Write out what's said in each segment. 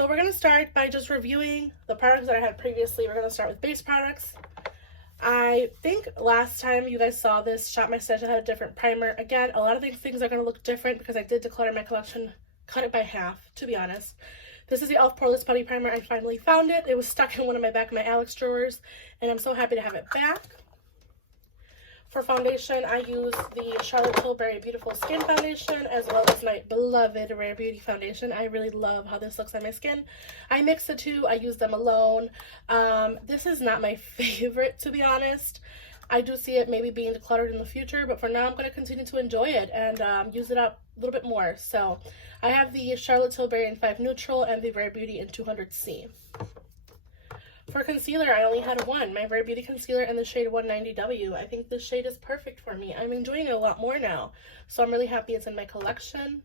So we're going to start by just reviewing the products that I had previously. We're going to start with base products. I think last time you guys saw this Shop My Stash, I had a different primer. Again, a lot of these things are going to look different because I did declutter my collection, cut it by half, to be honest. This is the e.l.f. Poreless Putty Primer. I finally found it. It was stuck in one of my back of my Alex drawers, and I'm so happy to have it back. For foundation, I use the Charlotte Tilbury Beautiful Skin Foundation, as well as my beloved Rare Beauty Foundation. I really love how this looks on my skin. I mix the two. I use them alone. This is not my favorite, to be honest. I do see it maybe being decluttered in the future, but for now, I'm going to continue to enjoy it and use it up a little bit more. So, I have the Charlotte Tilbury in 5 Neutral and the Rare Beauty in 200C. For concealer, I only had one, my Rare Beauty Concealer in the shade 190W. I think this shade is perfect for me. I'm enjoying it a lot more now, so I'm really happy it's in my collection.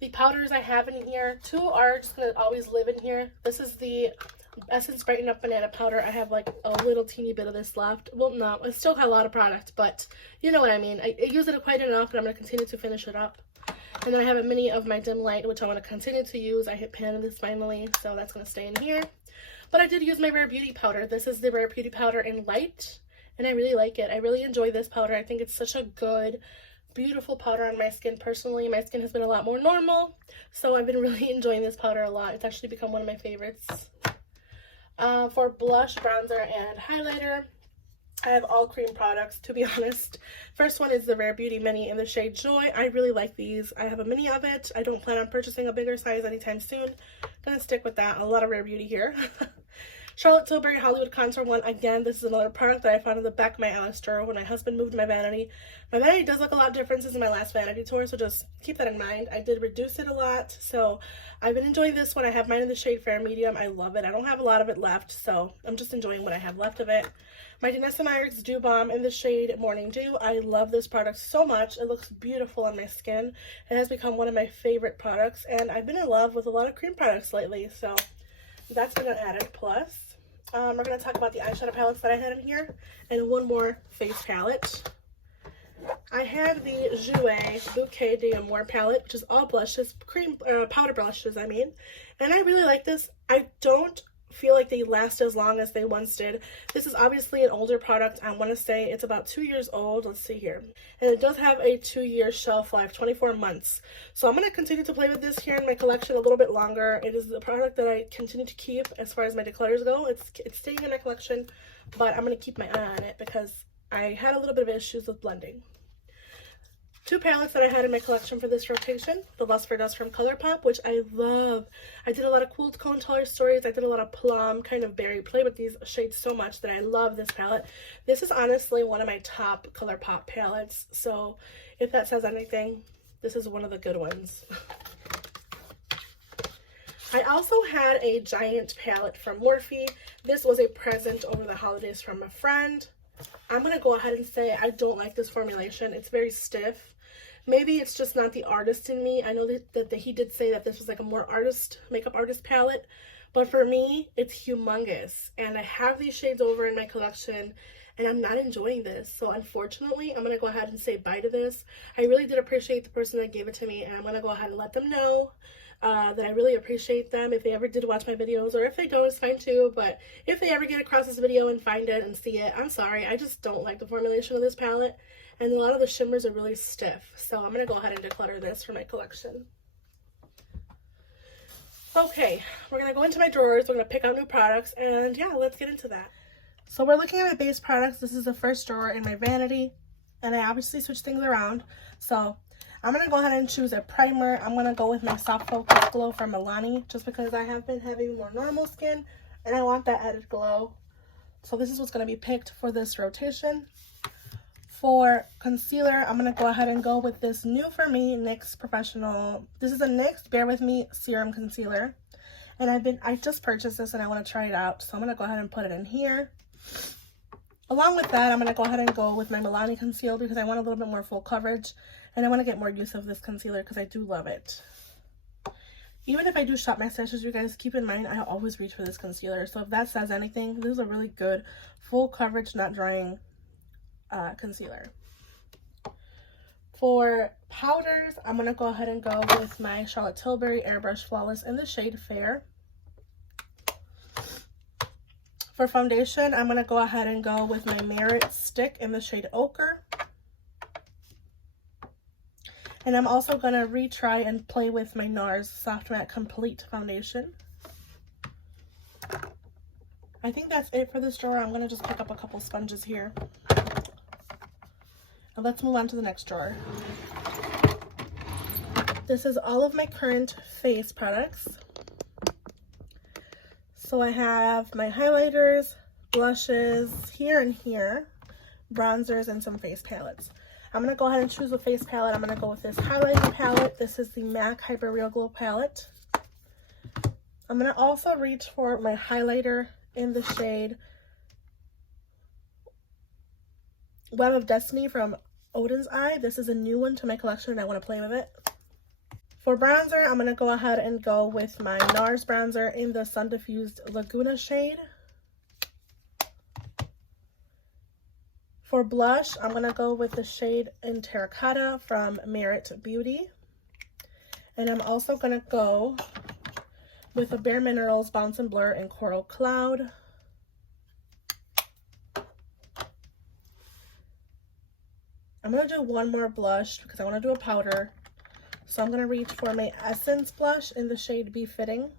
The powders I have in here, 2 are just going to always live in here. This is the Essence Brighten Up Banana Powder. I have like a little teeny bit of this left. Well, no, I still got a lot of product, but you know what I mean. I use it quite enough, and I'm going to continue to finish it up. And then I have a mini of my Dim Light, which I want to continue to use. I hit pan in this finally, so that's going to stay in here. But I did use my Rare Beauty powder. This is the Rare Beauty powder in Light, and I really like it. I really enjoy this powder. I think it's such a good, beautiful powder on my skin. Personally, my skin has been a lot more normal, so I've been really enjoying this powder a lot. It's actually become one of my favorites. For blush, bronzer, and highlighter, I have all cream products, to be honest. First one is the Rare Beauty Mini in the shade Joy. I really like these. I have a mini of it. I don't plan on purchasing a bigger size anytime soon. Gonna stick with that. A lot of Rare Beauty here. Charlotte Tilbury Hollywood Contour one. Again, this is another product that I found in the back of my Alex drawer when my husband moved my vanity. My vanity does look a lot different since my last vanity tour, so just keep that in mind. I did reduce it a lot, so I've been enjoying this one. I have mine in the shade Fair Medium. I love it. I don't have a lot of it left, so I'm just enjoying what I have left of it. My Denona Myers Dew Balm in the shade Morning Dew. I love this product so much. It looks beautiful on my skin. It has become one of my favorite products, and I've been in love with a lot of cream products lately, so that's been an added plus. We're going to talk about the eyeshadow palettes that I had in here, and one more face palette. I have the Jouer Bouquet Dmore palette, which is all blushes, powder blushes, I mean, and I really like this. I don't feel like they last as long as they once did. This is obviously an older product. I want to say it's about 2 years old. Let's see here. And it does have a 2-year shelf life, 24 months. So I'm going to continue to play with this here in my collection a little bit longer. It is a product that I continue to keep as far as my declutters go. It's staying in my collection, but I'm going to keep my eye on it because I had a little bit of issues with blending. 2 palettes that I had in my collection for this rotation. The Lust for Dust from Colourpop, which I love. I did a lot of cool tone color stories. I did a lot of plum, kind of berry. Play with these shades so much that I love this palette. This is honestly one of my top Colourpop palettes. So if that says anything, this is one of the good ones. I also had a giant palette from Morphe. This was a present over the holidays from a friend. I'm going to go ahead and say I don't like this formulation. It's very stiff. Maybe it's just not the artist in me. I know that he did say that this was like a more makeup artist palette. But for me, it's humongous. And I have these shades over in my collection, and I'm not enjoying this. So unfortunately, I'm going to go ahead and say bye to this. I really did appreciate the person that gave it to me, and I'm going to go ahead and let them know that I really appreciate them. If they ever did watch my videos, or if they don't, it's fine too. But if they ever get across this video and find it and see it, I'm sorry. I just don't like the formulation of this palette. And a lot of the shimmers are really stiff. So I'm going to go ahead and declutter this for my collection. Okay, we're going to go into my drawers. We're going to pick out new products. And yeah, let's get into that. So we're looking at my base products. This is the first drawer in my vanity. And I obviously switched things around. So I'm going to go ahead and choose a primer. I'm going to go with my Soft Focus Glow from Milani, just because I have been having more normal skin and I want that added glow. So this is what's going to be picked for this rotation. For concealer, I'm going to go ahead and go with this new for me NYX Professional. This is a NYX Bear With Me Serum Concealer. And I just purchased this and I want to try it out. So I'm going to go ahead and put it in here. Along with that, I'm going to go ahead and go with my Milani concealer because I want a little bit more full coverage. And I want to get more use of this concealer because I do love it. Even if I do shop my stashes, you guys keep in mind, I always reach for this concealer. So if that says anything, this is a really good full coverage, not drying concealer. For powders, I'm going to go ahead and go with my Charlotte Tilbury Airbrush Flawless in the shade Fair. For foundation, I'm going to go ahead and go with my Merit Stick in the shade Ochre. And I'm also going to retry and play with my NARS Soft Matte Complete Foundation. I think that's it for this drawer. I'm going to just pick up a couple sponges here. Now let's move on to the next drawer. This is all of my current face products. So I have my highlighters, blushes here and here, bronzers, and some face palettes. I'm going to go ahead and choose a face palette. I'm going to go with this highlighting palette. This is the MAC Hyper Real Glow palette. I'm going to also reach for my highlighter in the shade Web of Destiny from Odin's Eye. This is a new one to my collection and I want to play with it. For bronzer, I'm going to go ahead and go with my NARS bronzer in the Sun Diffused Laguna shade. For blush, I'm going to go with the shade in Terracotta from Merit Beauty. And I'm also going to go with a Bare Minerals Bounce and Blur in Coral Cloud. I'm going to do one more blush because I want to do a powder. So I'm going to reach for my Essence blush in the shade Be Fitting.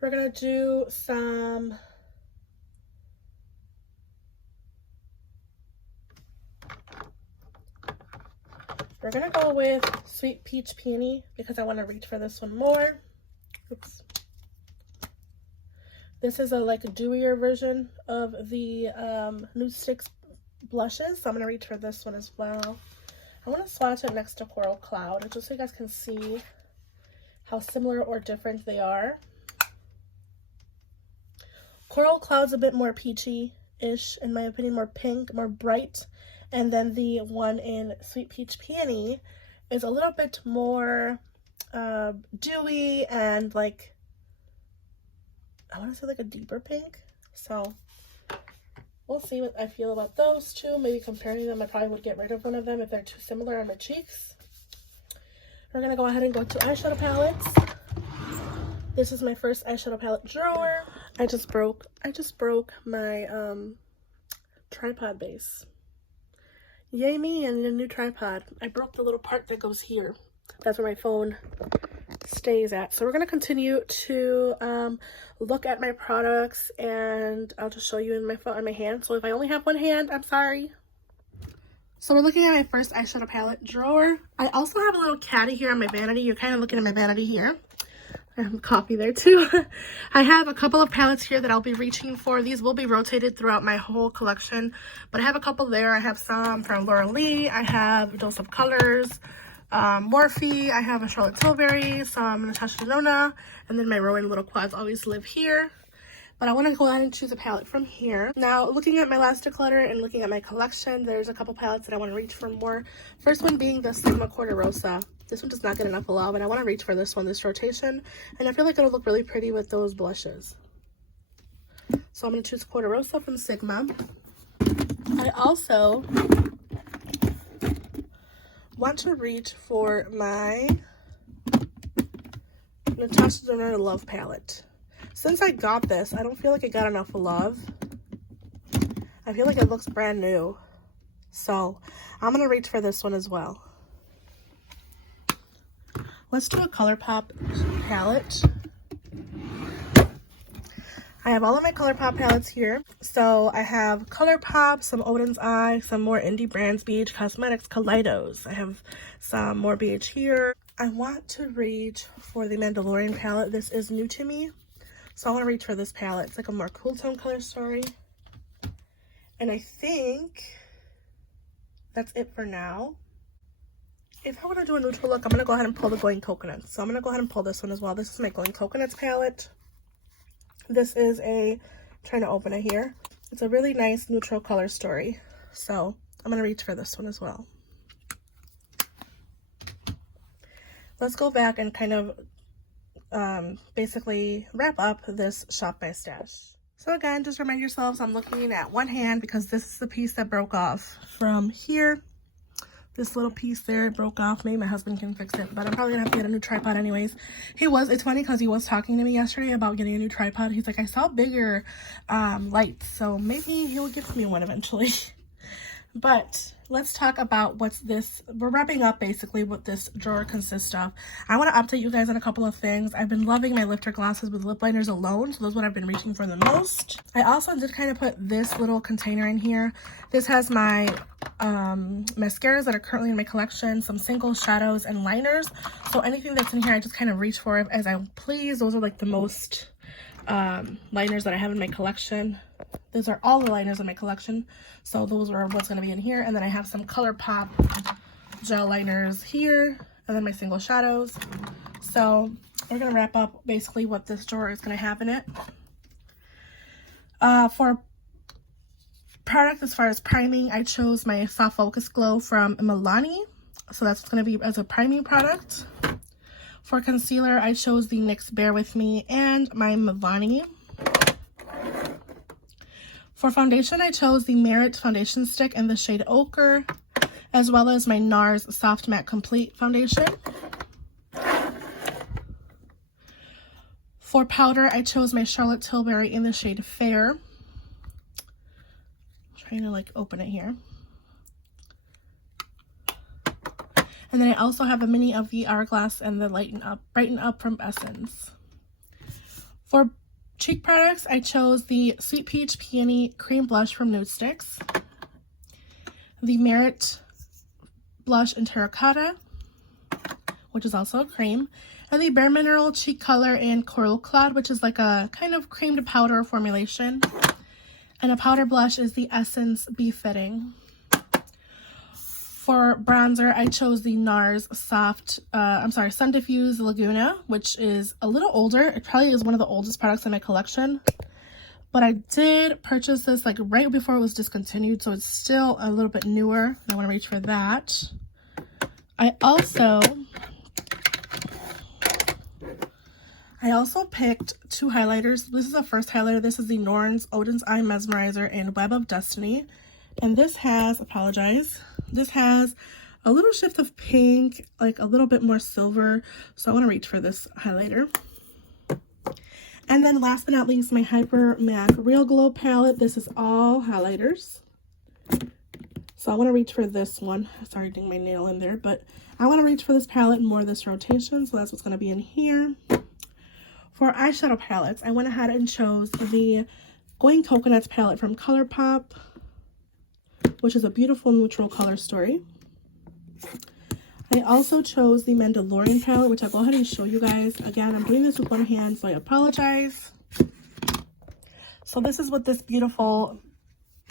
We're going to do some we're going to go with Sweet Peach Peony because I want to reach for this one more. Oops. This is a like a dewier version of the Nude Sticks blushes, so I'm going to reach for this one as well. I want to swatch it next to Coral Cloud just so you guys can see how similar or different they are. Coral Cloud's a bit more peachy-ish, in my opinion, more pink, more bright, and then the one in Sweet Peach Peony is a little bit more dewy and like, I want to say like a deeper pink. So we'll see what I feel about those two. Maybe comparing them, I probably would get rid of one of them if they're too similar on my cheeks. We're going to go ahead and go to eyeshadow palettes. This is my first eyeshadow palette drawer. I just broke my tripod base. Yay me, and a new tripod. I broke the little part that goes here. That's where my phone stays at. So we're going to continue to look at my products, and I'll just show you in my phone, in my hand. So if I only have one hand, I'm sorry. So we're looking at my first eyeshadow palette drawer. I also have a little caddy here on my vanity. You're kind of looking at my vanity here. I have a copy there too. I have a couple of palettes here that I'll be reaching for. These will be rotated throughout my whole collection, but I have a couple there. I have some from Laura Lee. I have Dose of Colors, Morphe. I have a Charlotte Tilbury, some Natasha Denona, and then my Rowan Little Quads always live here. But I want to go ahead and choose a palette from here. Now, looking at my last declutter and looking at my collection, there's a couple palettes that I want to reach for more. First one being the Sigma Corderosa. This one does not get enough love, and I want to reach for this one, this rotation. And I feel like it'll look really pretty with those blushes. So I'm going to choose Corderosa from Sigma. I also want to reach for my Natasha Denona Love palette. Since I got this, I don't feel like it got enough love. I feel like it looks brand new. So I'm going to reach for this one as well. Let's do a Colourpop palette. I have all of my Colourpop palettes here. So I have Colourpop, some Odin's Eye, some more indie brands, BH Cosmetics, Kaleidos. I have some more BH here. I want to reach for the Mandalorian palette. This is new to me, so I want to reach for this palette. It's like a more cool tone color story. And I think that's it for now. If I want to do a neutral look, I'm going to go ahead and pull the Glowing Coconuts. So I'm going to go ahead and pull this one as well. This is my Glowing Coconuts palette. This is a, trying to open it here. It's a really nice neutral color story. So I'm going to reach for this one as well. Let's go back and kind of basically wrap up this Shop by Stash. So again, just remind yourselves I'm looking at one hand because this is the piece that broke off from here. This little piece there broke off. Maybe my husband can fix it, but I'm probably gonna have to get a new tripod anyways. It's funny because he was talking to me yesterday about getting a new tripod. He's like, I saw bigger lights, so maybe he'll give me one eventually. But let's talk about what's this. We're wrapping up basically what this drawer consists of. I want to update you guys on a couple of things. I've been loving my lifter glosses with lip liners alone, so those are what I've been reaching for the most. I also did kind of put this little container in here. This has my mascaras that are currently in my collection, some single shadows and liners. So anything that's in here, I just kind of reach for as I please. Those are like the most liners that I have in my collection. Those are all the liners in my collection, so those are what's going to be in here. And then I have some Colourpop gel liners here, and then my single shadows. So we're going to wrap up basically what this drawer is going to have in it. For product, as far as priming, I chose my Soft Focus Glow from Milani, so that's going to be as a priming product. For concealer, I chose the NYX Bear With Me and my Milani. For foundation, I chose the Merit foundation stick in the shade Ochre, as well as my NARS Soft Matte Complete foundation. For powder, I chose my Charlotte Tilbury in the shade Fair. I'm trying to like open it here. And then I also have a mini of the Hourglass and the Brighten Up from Essence. For cheek products, I chose the Sweet Peach Peony Cream Blush from Nude Sticks, the Merit Blush in Terracotta, which is also a cream, and the Bare Mineral Cheek Color in Coral Cloud, which is like a kind of cream to powder formulation. And a powder blush is the Essence Befitting. For bronzer, I chose the NARS Sun Diffuse Laguna, which is a little older. It probably is one of the oldest products in my collection. But I did purchase this like right before it was discontinued, so it's still a little bit newer. I want to reach for that. I also picked two highlighters. This is the first highlighter. This is the Norns Odin's Eye Mesmerizer in Web of Destiny. And this has, this has a little shift of pink, like a little bit more silver. So I want to reach for this highlighter. And then last but not least, my Hyper MAC Real Glow palette. This is all highlighters. So I want to reach for this one. Sorry, getting my nail in there, but I want to reach for this palette and more of this rotation. So that's what's going to be in here. For eyeshadow palettes, I went ahead and chose the Going Coconuts palette from Colourpop, which is a beautiful neutral color story. I also chose the Mandalorian palette, which I'll go ahead and show you guys. Again, I'm doing this with one hand, so I apologize. So this is what this beautiful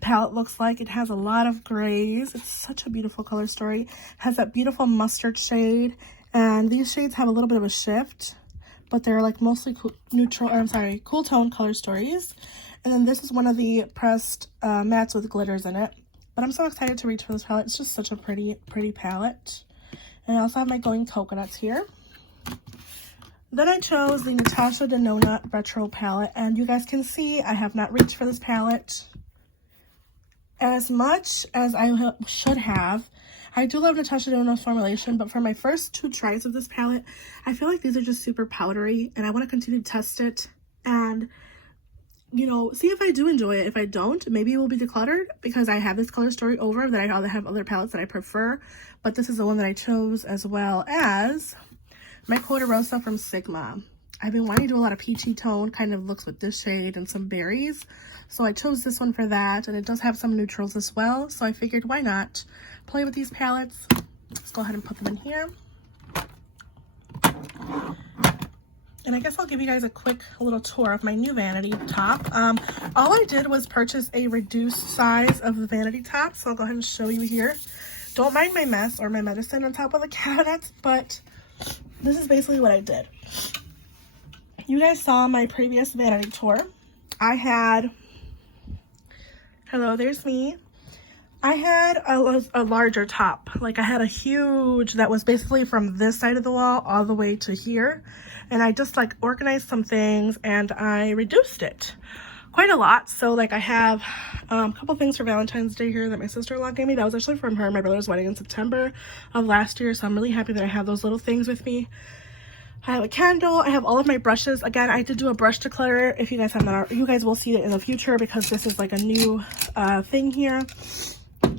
palette looks like. It has a lot of grays. It's such a beautiful color story. It has that beautiful mustard shade, and these shades have a little bit of a shift, but they're like mostly cool tone color stories. And then this is one of the pressed mattes with glitters in it. But I'm so excited to reach for this palette. It's just such a pretty palette. And I also have my Going Coconuts here. Then I chose the Natasha Denona Retro palette. And you guys can see I have not reached for this palette as much as I should have. I do love Natasha Denona's formulation, but for my first two tries of this palette, I feel like these are just super powdery. And I want to continue to test it and, you know, see if I do enjoy it. If I don't, maybe it will be decluttered because I have this color story over that. I have other palettes that I prefer, but this is the one that I chose, as well as my Coda Rosa from Sigma. I've been wanting to do a lot of peachy tone kind of looks with this shade and some berries, so I chose this one for that. And it does have some neutrals as well, so I figured why not play with these palettes. Let's go ahead and put them in here. And I guess I'll give you guys a quick little tour of my new vanity top. All I did was purchase a reduced size of the vanity top, so I'll go ahead and show you here. Don't mind my mess or my medicine on top of the cabinets, but this is basically what I did. You guys saw my previous vanity tour. I had, hello, there's me. I had a larger top. Like I had a huge, that was basically from this side of the wall all the way to here. And I just like organized some things and I reduced it. quite a lot. So like I have a couple things for Valentine's Day here that my sister-in-law gave me. That was actually from her and my brother's wedding in September of last year, so I'm really happy that I have those little things with me. I have a candle. I have all of my brushes. Again, I did do a brush declutter. If you guys have not, you guys will see it in the future because this is like a new thing here.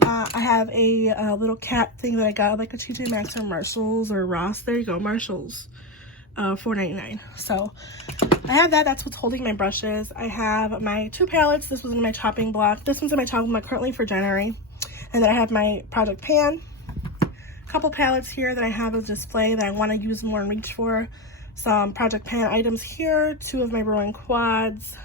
I have a little cat thing that I got like a TJ Maxx or Marshalls or Ross. There you go, Marshalls. $4.99. So I have that. That's what's holding my brushes. I have my 2 palettes. This was in my chopping block. This one's in my chopping block currently for January. And then I have my project pan. Couple palettes here that I have a display that I want to use more and reach for. Some project pan items here. 2 of my Rolling Quads.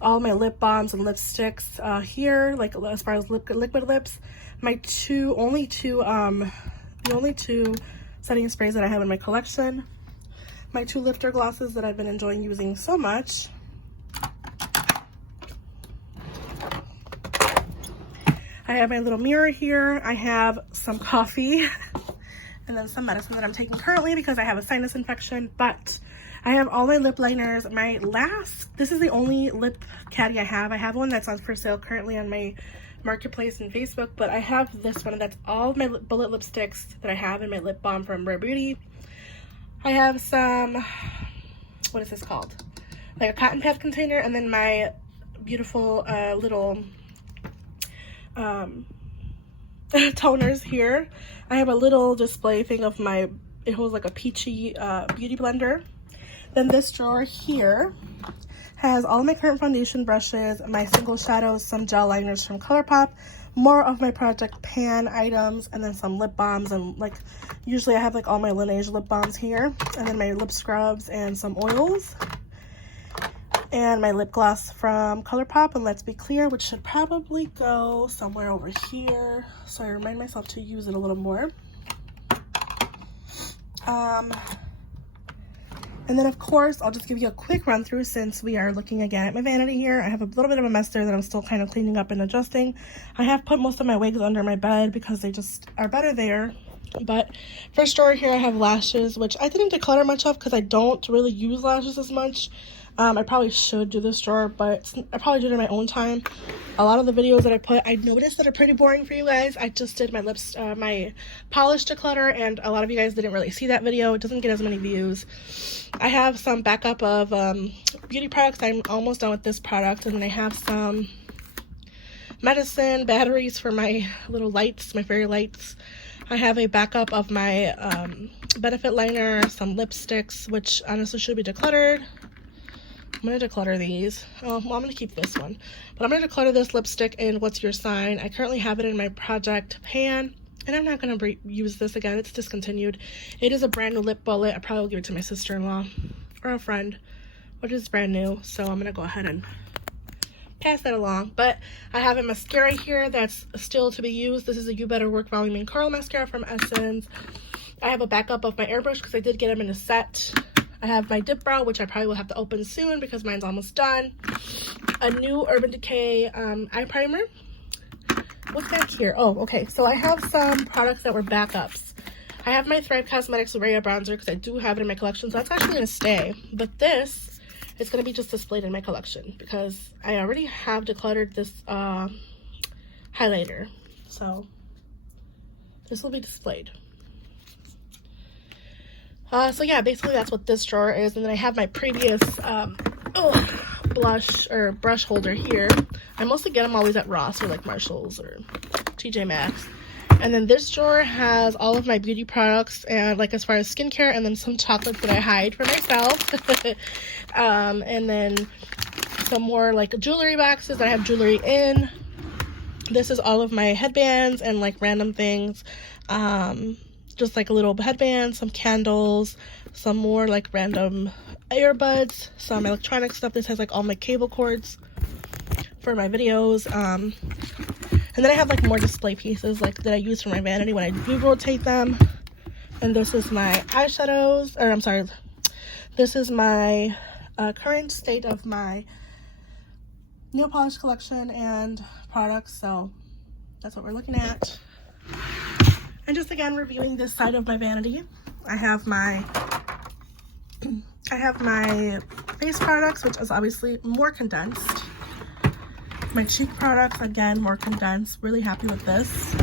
All my lip balms and lipsticks here, like as far as liquid lips. My the only two setting sprays that I have in my collection. My 2 lifter glosses that I've been enjoying using so much. I have my little mirror here. I have some coffee and then some medicine that I'm taking currently because I have a sinus infection. But I have all my lip liners. This is the only lip caddy I have. I have one that's on for sale currently on my marketplace and Facebook, but I have this one that's all of my bullet lipsticks that I have in my lip balm from Rare Beauty. I have some, what is this called? Like a cotton pad container, and then my beautiful little toners here. I have a little display thing of it holds like a peachy beauty blender. Then this drawer here has all of my current foundation brushes, my single shadows, some gel liners from Colourpop, more of my project pan items, and then some lip balms, and like usually I have like all my Laneige lip balms here, and then my lip scrubs and some oils, and my lip gloss from Colourpop and Let's Be Clear, which should probably go somewhere over here, so I remind myself to use it a little more. And then of course, I'll just give you a quick run through since we are looking again at my vanity here. I have a little bit of a mess there that I'm still kind of cleaning up and adjusting. I have put most of my wigs under my bed because they just are better there. But first drawer here, I have lashes, which I didn't declutter much of because I don't really use lashes as much. I probably should do this drawer, but I probably do it in my own time. A lot of the videos that I put, I noticed that are pretty boring for you guys. I just did my my polish declutter, and a lot of you guys didn't really see that video. It doesn't get as many views. I have some backup of beauty products. I'm almost done with this product, and then I have some medicine, batteries for my little lights, my fairy lights. I have a backup of my Benefit liner, some lipsticks, which honestly should be decluttered. I'm going to declutter these. Oh, well, I'm going to keep this one. But I'm going to declutter this lipstick in What's Your Sign. I currently have it in my project pan, and I'm not going to use this again. It's discontinued. It is a brand new lip bullet. I probably will give it to my sister-in-law or a friend, which is brand new. So I'm going to go ahead and pass that along. But I have a mascara here that's still to be used. This is a You Better Work Volume and Curl mascara from Essence. I have a backup of my airbrush because I did get them in a set. I have my dip brow, which I probably will have to open soon because mine's almost done. A new Urban Decay eye primer. What's back here? Oh, okay. So I have some products that were backups. I have my Thrive Cosmetics Raya bronzer because I do have it in my collection. So that's actually going to stay. But this is going to be just displayed in my collection because I already have decluttered this highlighter. So this will be displayed. So yeah, basically that's what this drawer is. And then I have my previous blush or brush holder here. I mostly get them always at Ross or like Marshalls or TJ Maxx. And then this drawer has all of my beauty products and like as far as skincare, and then some chocolates that I hide for myself. And then some more like jewelry boxes that I have jewelry in. This is all of my headbands and like random things. Just like a little headband, some candles, some more like random earbuds, some electronic stuff. This has like all my cable cords for my videos. And then I have like more display pieces like that I use for my vanity when I do rotate them. And this is my eyeshadows, or I'm sorry, this is my current state of my nail polish collection and products. So that's what we're looking at. And just again reviewing this side of my vanity, I have my face products, which is obviously more condensed. My cheek products, again, more condensed. Really happy with this.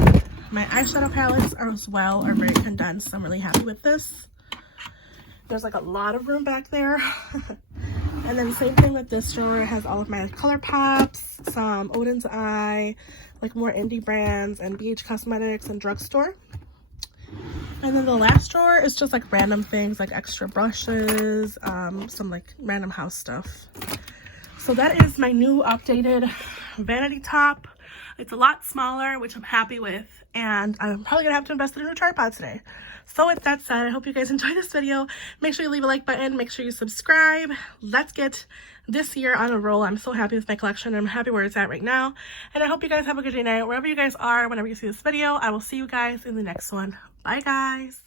My eyeshadow palettes as well are very condensed. I'm really happy with this. There's like a lot of room back there. And then same thing with this drawer. It has all of my Colourpops, some Odin's Eye, like more indie brands, and BH Cosmetics and drugstore. And then the last drawer is just like random things like extra brushes, some like random house stuff. So that is my new updated vanity top. It's a lot smaller, which I'm happy with, and I'm probably gonna have to invest in a new tripod today. So with that said, I hope you guys enjoyed this video. Make sure you leave a like button, make sure you subscribe. Let's get this year on a roll. I'm so happy with my collection. I'm happy where it's at right now. And I hope you guys have a good day night, wherever you guys are, whenever you see this video. I will see you guys in the next one. Bye guys.